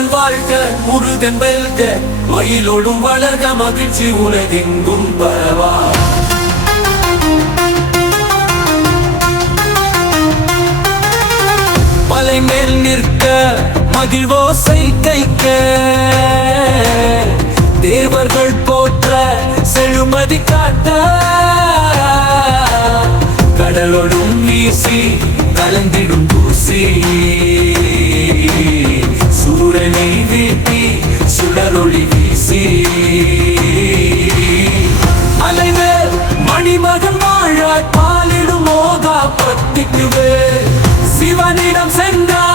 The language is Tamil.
முருகன் வாழ்க முருகன் வெல்க மயிலோடும் வளர்க மகிழ்ச்சி உலகெங்கும் பரவா. மலை மேல் நிற்க மகிழ்வோசை கைக்க தேவர்கள் போற்ற செழுமதி காட்ட கடலோடும் வீசி கலந்திடும் தூசி சூரனை வீட்டி சுடரொளி வீசி அலைவேல் மணிமகன் வாழாய் பாலிடும் மோகா பத்திக்குவே சிவனிடம் சென்றார்.